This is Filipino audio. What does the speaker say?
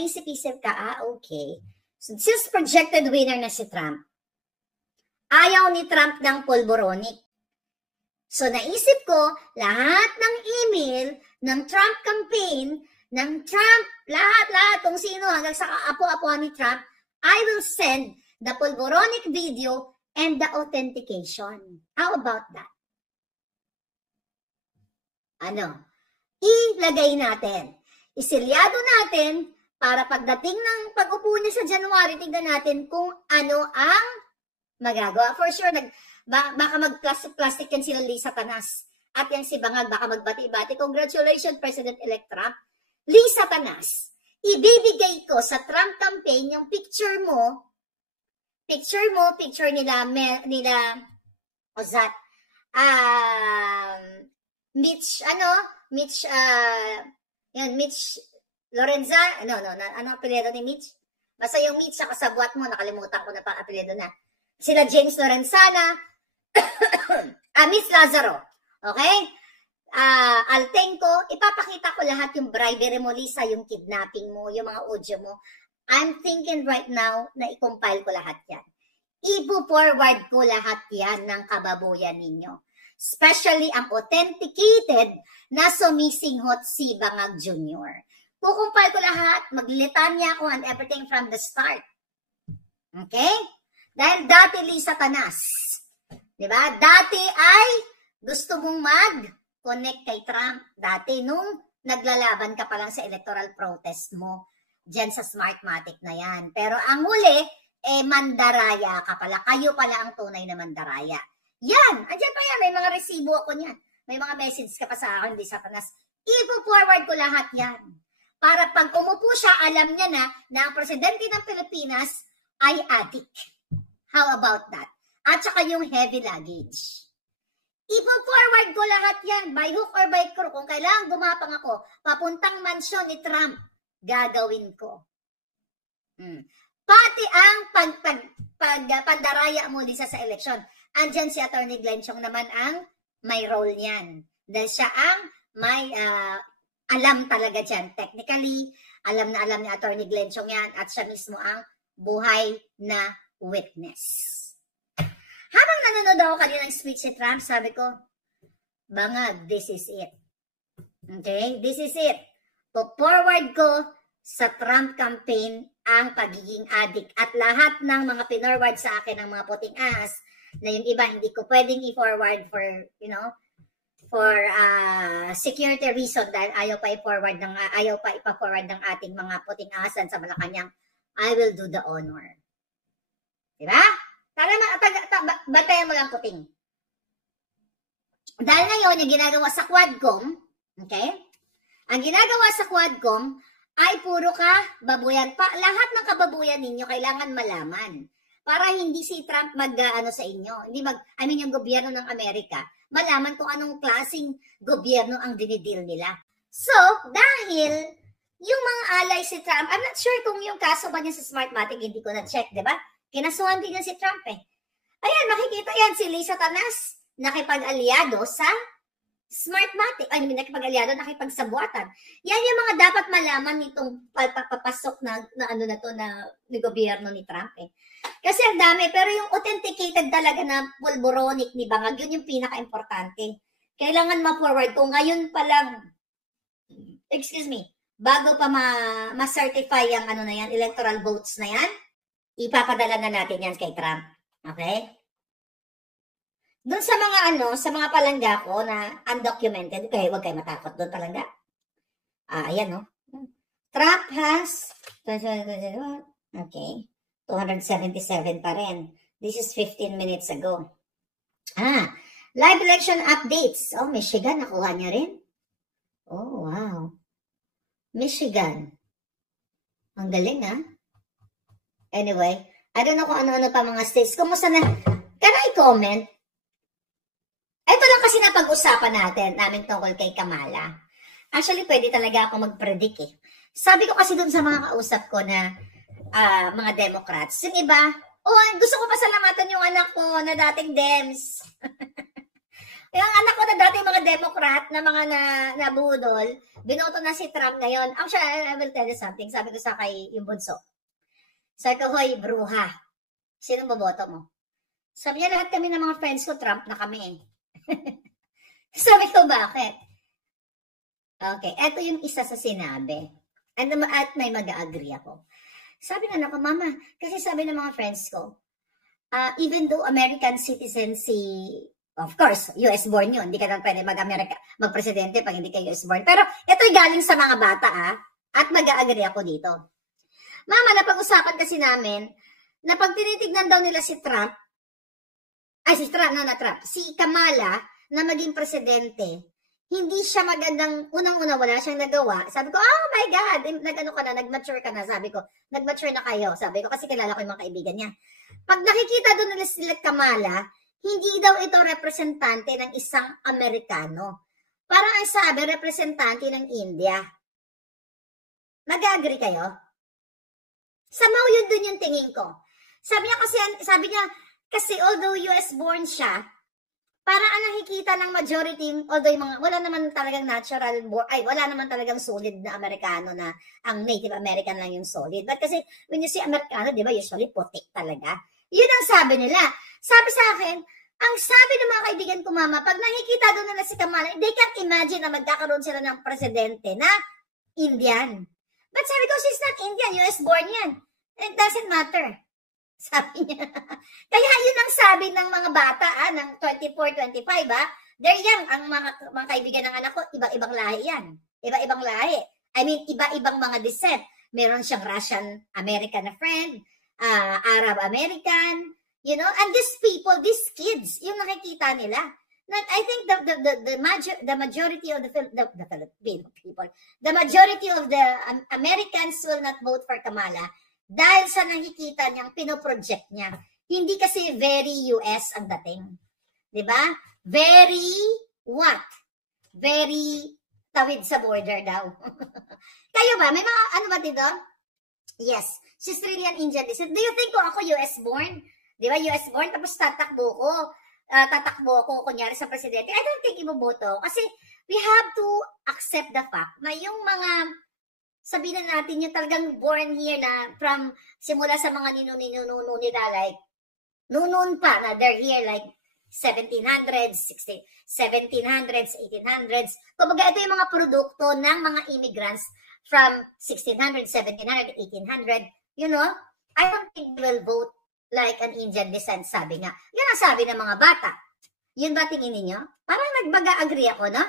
naisip-isip ka, okay. So, since projected winner na si Trump, ayaw ni Trump ng polboronic. So, naisip ko, lahat ng email ng Trump campaign, ng Trump, lahat, kung sino, hanggang sa apo-apo ni Trump, I will send the polboronic video and the authentication. How about that? Ano? Ilagay natin. Isilyado natin para pagdating ng pag-upo niya sa January, tingnan natin kung ano ang magagawa. For sure, baka mag-plastic yan sila Lisa Tanas. At yan si Bangag, baka magbati-bati. Congratulations, President-elect Trump. Lisa Tanas, ibibigay ko sa Trump campaign yung picture nila Ozat, Mitch Lorenza, ano apelyido ni Mitch? Basta yung Mitch sa kasabwat mo, nakalimutan ko na pang apelyido na. Sila James Lorenzana, Mitch Lazaro, okay? Altenco, ipapakita ko lahat yung bribery mo, Lisa, yung kidnapping mo, yung mga audio mo. I'm thinking right now na i-compile ko lahat yan. Ipo-forward ko lahat yan ng kababuyan ninyo. Especially ang authenticated na sumisinghot si Bangag Jr. Kukumpile ko lahat, maglitanya ako on everything from the start. Okay? Dahil dati Lisa Tanas, di ba? Dati ay gusto mong mag-connect kay Trump. Dati nung naglalaban ka pa lang sa electoral protest mo, dyan sa Smartmatic na yan. Pero ang huli, mandaraya ka pala. Kayo pala ang tunay na mandaraya. Yan! Andyan pa yan. May mga resibo ako niyan. May mga message ka pa sa akin, Lisa Tanas. Ipo-forward ko lahat yan. Para pag umupo siya, alam niya na ang presidente ng Pilipinas ay addict. How about that? At saka yung heavy luggage. Ipo-forward ko lahat yan. By hook or by crook. Kung kailangan gumapang ako, papuntang mansyon ni Trump, gagawin ko. Pati ang pandaraya mo Lisa sa eleksyon. Andyan si Atty. Glenn Chong naman ang may role niyan. Dahil siya ang may alam talaga dyan. Technically, alam na alam ni Atty. Glenn Chong yan at siya mismo ang buhay na witness. Habang nanonood ako kanina ng speech si Trump, sabi ko, Bangag, this is it. Okay? This is it. Forward ko sa Trump campaign ang pagiging addict at lahat ng mga pinorward sa akin ng mga puting ahas na yung iba hindi ko pwedeng i-forward for, for security reason dahil ayaw pa ipa-forward ng ating mga puting ahasan sa Malacanang. I will do the honor. Diba? Bantayan mo lang puting. Dahil ngayon, yung ginagawa sa Quadcom, okay? Ang ginagawa sa Quadcom ay puro kababuyan. Lahat ng kababuyan ninyo kailangan malaman para hindi si Trump mag-ano sa inyo. Yung gobyerno ng Amerika, malaman kung anong klaseng gobyerno ang dinidil nila. So, dahil yung mga alay si Trump, I'm not sure kung yung kaso ba niya sa Smartmatic, hindi ko na-check, di ba? Kinasuhan din niya si Trump eh. Ayan, makikita yan si Lisa Tanas, nakipag-aliado sa Smartmatic. Nakipag-aliado, nakipagsabuatan. Yan yung mga dapat malaman nitong papasok na gobyerno ni Trump eh. Kasi ang dami, pero yung authenticated talaga na polboronic ni Bangag, yun yung pinaka-importante. Kailangan ma-forward kung ngayon pa lang, bago pa ma-certify yung electoral votes na yan, ipapadala na natin yan kay Trump. Okay? Doon sa mga palangga ko na undocumented, huwag kayo matakot doon palangga. Ayan, no? Trump has, okay, 277 pa rin. This is 15 minutes ago. Live election updates. Oh, Michigan, nakuha niya rin. Oh, wow. Michigan. Ang galing, Anyway, I don't know kung ano-ano pa mga states. Kumusta na? Can I comment? Ito lang kasi napag-usapan namin tungkol kay Kamala. Actually, pwede talaga ako mag-predict eh. Sabi ko kasi dun sa mga kausap ko na mga Democrats, yung iba, gusto ko pasalamatan yung anak ko na dating Dems. Yung anak ko na dating mga Democrat na mga nabudol, Binoto na si Trump ngayon. Actually, I will tell you something. Sabi ko sa kay yung bunso. Sabi ko, hoy, bruha. Sino boboto mo? Sabi niya, lahat kami ng mga friends ko, Trump na kami. Sabi ko, bakit? Okay, eto yung isa sa sinabi. At may mag-agree ako. Sabi na ako, mama, kasi sabi ng mga friends ko, even though American citizen of course, US born yun. Hindi ka lang pwede mag-presidente pag hindi ka US born. Pero ito'y galing sa mga bata, at mag-agree ako dito. Mama, napag-usapan kasi namin, na pag tinitignan daw nila si Trump, si Kamala na maging presidente, hindi siya magandang, unang-una wala siyang nagawa. Sabi ko, oh my God, nag-mature ka na, sabi ko. Nag-mature na kayo, sabi ko, kasi kilala ko yung mga kaibigan niya. Pag nakikita doon nila sila Kamala, hindi daw ito representante ng isang Amerikano. Parang ang sabi, representante ng India. Mag-agree kayo? Somehow yun dun yung tingin ko. Sabi niya, kasi although US born siya, para ang nakikita ng majority, although yung mga, wala naman talagang wala naman talagang solid na Amerikano na ang Native American lang yung solid. But kasi when you see Amerikano, di ba, usually puti talaga. Yun ang sabi nila. Sabi sa akin, ang sabi ng mga kaibigan ko, mama, pag nakikita doon nila si Kamala, they can't imagine na magkakaroon sila ng presidente na Indian. But sabi ko, she's not Indian, US born yan. It doesn't matter. Sabi niya. Kaya yun ang sabi ng mga bata, ng 24, 25, they're young. Ang mga kaibigan ng anak ko, iba-ibang lahi yan. Iba-ibang lahi. I mean, iba-ibang mga descent. Meron siyang Russian-American na friend, Arab-American, you know, and these people, these kids, yung nakikita nila. I think the majority of the Filipino people, the majority of the Americans will not vote for Kamala dahil sa nakikita niyang pinoproject niya. Hindi kasi very US ang dating. Diba? Very what? Very tawid sa border daw. Kayo ba? May mga ano ba dito? Yes. She's really an Indian descent. Do you think kung ako US born? Diba? US born tapos tatakbo ko kunyari sa presidente. I don't think iboboto. Kasi we have to accept the fact na yung mga sabihin natin yung talagang born here na from simula sa mga ninuno nila like noon pa na they're here like 1700s, 1700s, 1800s. Kumbaga ito yung mga produkto ng mga immigrants from 1600, 1700, 1800. You know, I don't think they will vote like an Indian descent, sabi nga. Yan ang sabi ng mga bata. Yun ba tingin ninyo? Parang nagbaga-agree ako, no?